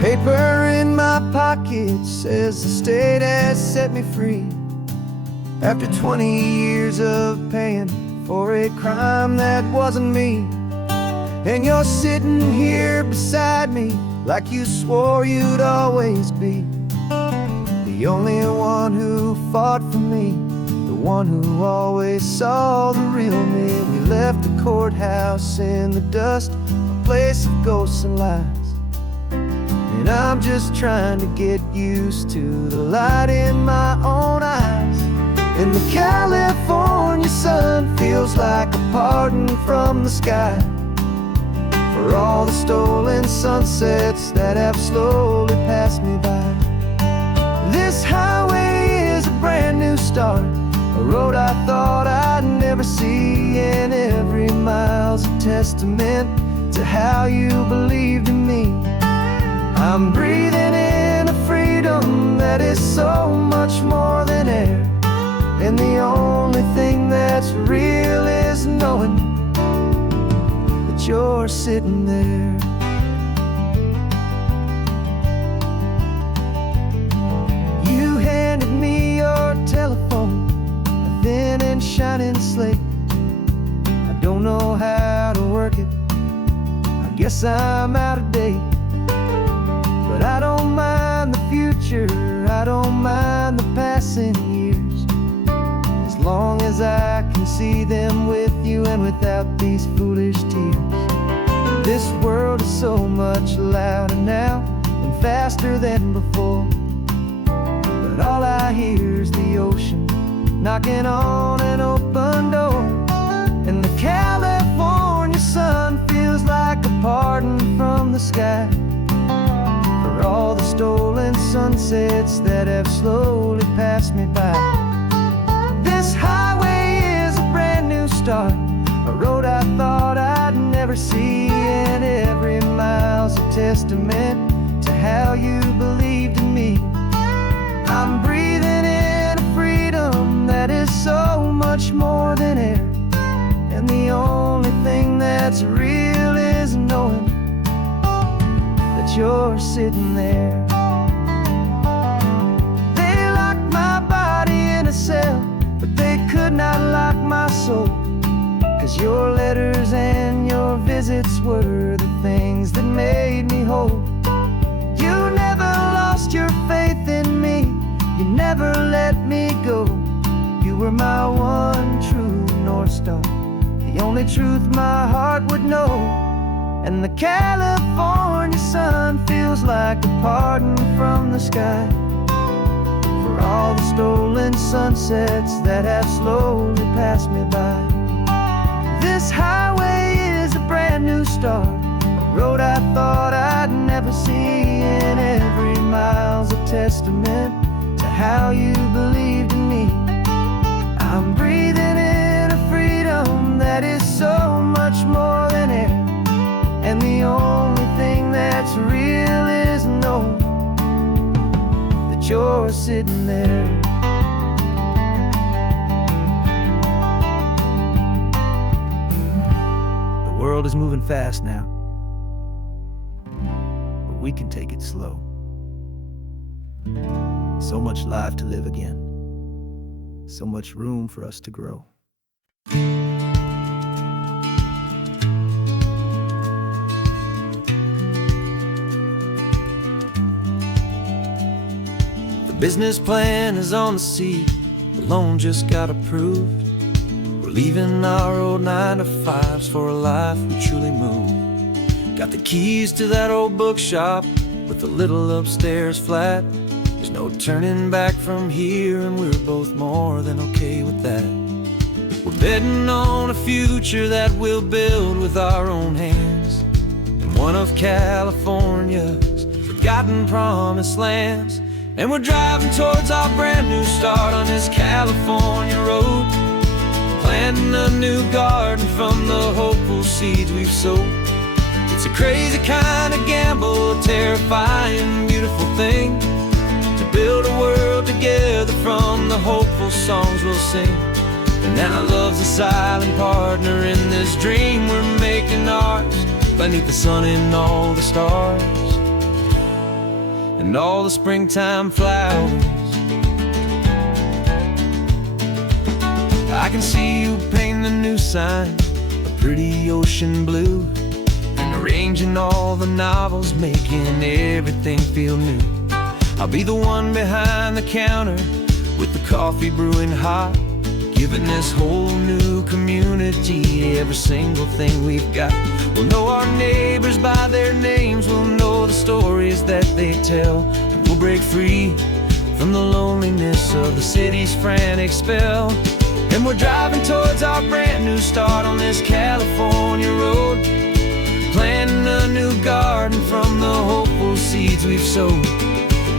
Paper in my pocket says the state has set me free. After 20 years of paying for a crime that wasn't me. And you're sitting here beside me like you swore you'd always be. The only one who fought for me, the one who always saw the real me. We left the courthouse in the dust, a place of ghosts and lies. And I'm just trying to get used to the light in my own eyes. And the California sun feels like a pardon from the sky for all the stolen sunsets that have slowly passed me by. This highway is a brand new start, a road I thought I'd never see. And every mile's a testament to how you believed in me. I'm breathing in a freedom that is so much more than air. And the only thing that's real is knowing that you're sitting there. You handed me your telephone, a thin and shining slate. I don't know how to work it, I guess I'm out of date. But I don't mind the future, I don't mind the passing years, as long as I can see them with you and without these foolish tears. This world is so much louder now and faster than before, but all I hear is the ocean knocking on an open door. And the California sun feels like a pardon from the sky for all the stolen sunsets that have slowly passed me by. This highway is a brand new start, a road I thought I'd never see. And every mile's a testament to how you believed in me. I'm breathing in a freedom that is so much more than air. And the only thing that's real is knowing that you're sitting there. They locked my body in a cell, but they could not lock my soul. 'Cause your letters and your visits were the things that made me whole. You never lost your faith in me, you never let me go. You were my one true North Star, the only truth my heart would know. And the California sun feels like a pardon from the sky for all the stolen sunsets that have slowly passed me by. This highway is a brand new start, a road I thought I'd never see. And every mile's a testament to how you believed in me. I'm breathing in a freedom that is so much more than air. And the only thing that's real is knowing that you're sitting there. The world is moving fast now, but we can take it slow. So much life to live again, so much room for us to grow. The business plan is on the seat, the loan just got approved. We're leaving our old 9-to-5s for a life we truly move. Got the keys to that old bookshop with the little upstairs flat. There's no turning back from here, and we're both more than okay with that. We're betting on a future that we'll build with our own hands, in one of California's forgotten promised lands. And we're driving towards our brand new start on this California road, planting a new garden from the hopeful seeds we've sowed. It's a crazy kind of gamble, a terrifying, beautiful thing, to build a world together from the hopeful songs we'll sing. And now love's a silent partner in this dream we're making ours, beneath the sun and all the stars. and all the springtime flowers. I can see you painting a new sign, a pretty ocean blue, and arranging all the novels, making everything feel new. I'll be the one behind the counter with the coffee brewing hot, giving this whole new community every single thing we've got. We'll know our neighbors by their names, we'll know the stories that they tell, and we'll break free from the loneliness of the city's frantic spell. And we're driving towards our brand new start on this California road, planting a new garden from the hopeful seeds we've sowed.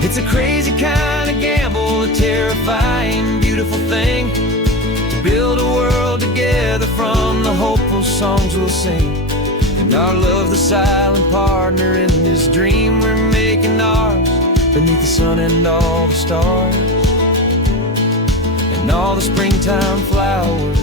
It's a crazy kind of gamble, a terrifying, beautiful thing, to build a world together from the hopeful songs we'll sing. And our love, the silent partner in this dream we're making ours, beneath the sun and all the stars, and all the springtime flowers.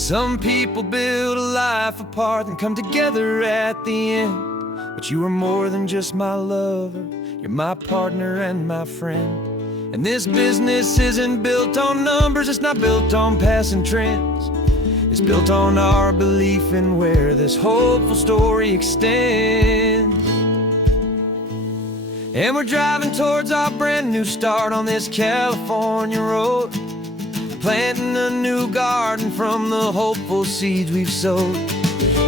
Some people build a life apart and come together at the end, but you are more than just my lover, you're my partner and my friend. And this business isn't built on numbers, it's not built on passing trends. It's built on our belief in where this hopeful story extends. And we're driving towards our brand new start on this California road, planting a new garden from the hopeful seeds we've sowed.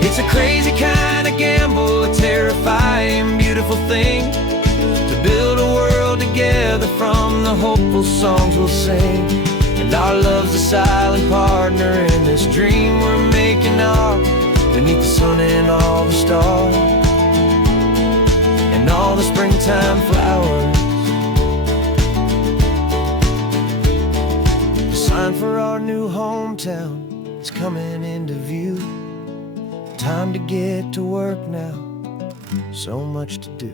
It's a crazy kind of gamble, a terrifying, beautiful thing, to build a world together from the hopeful songs we'll sing. And our love's a silent partner in this dream we're making ours, beneath the sun and all the stars, and all the springtime flowers. The sign for our new hometown is coming into view. Time to get to work now, so much to do.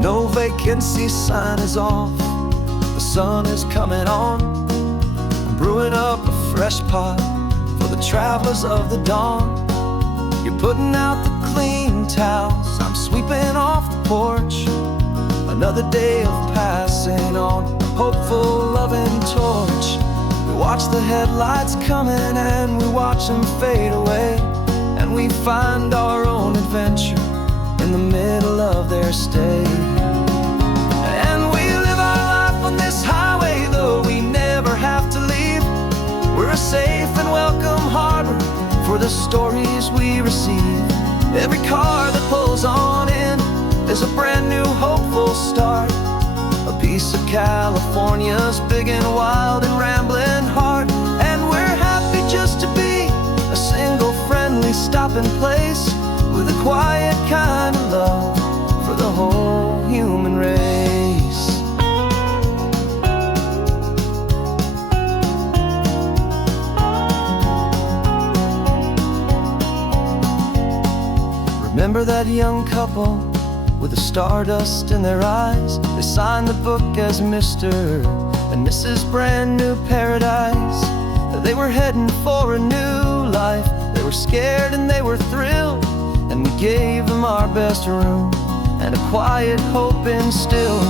No vacancy sign is off, the sun is coming on. I'm brewing up a fresh pot for the travelers of the dawn. You're putting out the clean towels, I'm sweeping off the porch. Another day of passing on a hopeful, loving torch. We watch the headlights coming and we watch them fade away, and we find our own adventure in the middle of their stay. And we live our life on this highway, though we never have to leave. We're a safe and welcome harbor for the stories we receive. Every car that pulls on in is a brand new hopeful start, a piece of California's big and wild and rambling heart. And we're happy just to be a single friendly stopping place, with a quiet kind of love for the whole human race. Remember that young couple with the stardust in their eyes? They signed the book as Mr. and Mrs. Brand New Paradise. They were heading for a new life. They were scared and they were thrilled, and we gave them our best room and a quiet hope instilled.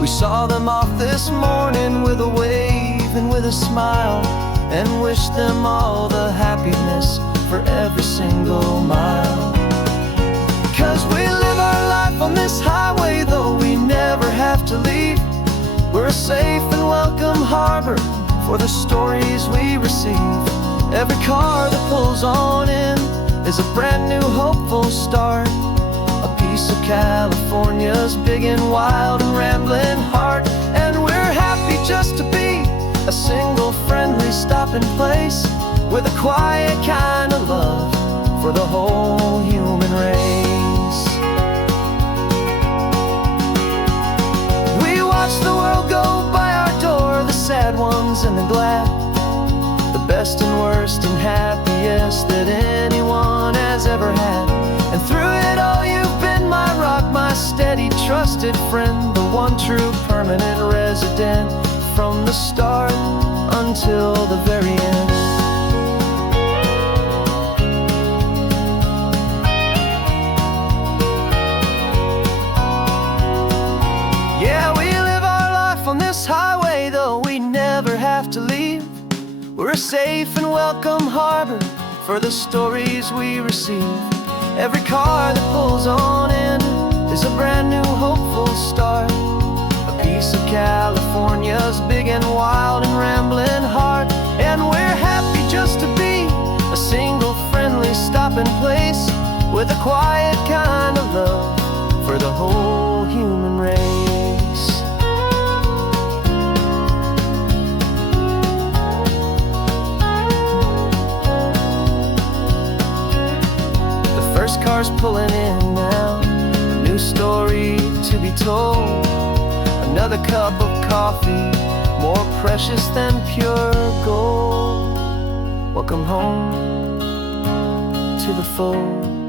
We saw them off this morning with a wave and with a smile, and wished them all the happiness for every single mile. 'Cause we live our life on this highway, though we never have to leave. We're a safe and welcome harbor for the stories we receive. Every car that pulls on in is a brand new hopeful start, a piece of California's big and wild and rambling heart. And we're happy just to be a single friendly stopping place with a quiet kind of love for the whole human race. We watch the world go by our door, the sad ones and the glad, the best and worst and happiest that anyone has ever had. And through it all you've been my rock, my steady, trusted friend, the one true permanent resident, from the start until the very end. Yeah, we live our life on this highway, though we never have to leave. We're a safe and welcome harbor for the stories we receive. Every car that pulls on in is a brand new hopeful start, a piece of California's big and wild and rambling heart. And we're happy just to be a single friendly stopping place with a quiet kind of love for the whole human race. First car's pulling in now, a new story to be told. Another cup of coffee, more precious than pure gold. Welcome home to the fold.